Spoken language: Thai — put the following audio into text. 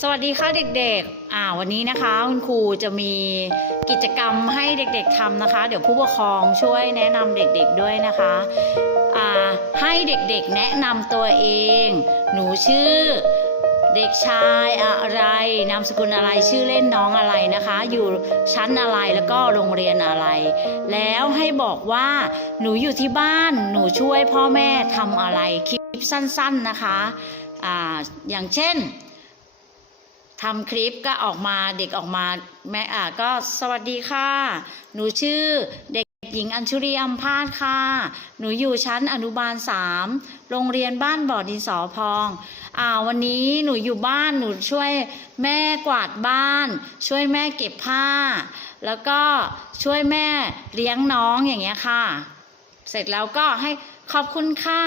สวัสดีค่ะเด็กๆ อ่าวันนี้นะคะคุณครูจะมีกิจกรรมให้เด็กๆทำนะคะ เดี๋ยวผู้ปกครองช่วยแนะนำเด็กๆด้วยนะคะ อ่าให้เด็กๆแนะนำตัวเอง หนูชื่อ เด็กชายอะไรนามสกุลอะไรชื่อเล่นน้องอะไรนะคะ อยู่ชั้นอะไรแล้วก็โรงเรียนอะไร แล้วให้บอกว่าหนูอยู่ที่บ้านหนูช่วยพ่อแม่ทำอะไรคลิปสั้น ๆนะคะ อ่าอย่างเช่น ทำคลิปก็ออกมาเด็กออกมาแม่อ่าก็สวัสดีค่ะ หนูชื่อเด็กหญิงอัญชุรีอัมพาตค่ะ หนูอยู่ชั้นอนุบาลสามโรงเรียนบ้านบ่อดินสอพอง อ่าวันนี้หนูอยู่บ้านหนูช่วยแม่กวาดบ้าน ช่วยแม่เก็บผ้า แล้วก็ช่วยแม่เลี้ยงน้องอย่างเงี้ยค่ะ เสร็จแล้วก็ให้ขอบคุณค่ะ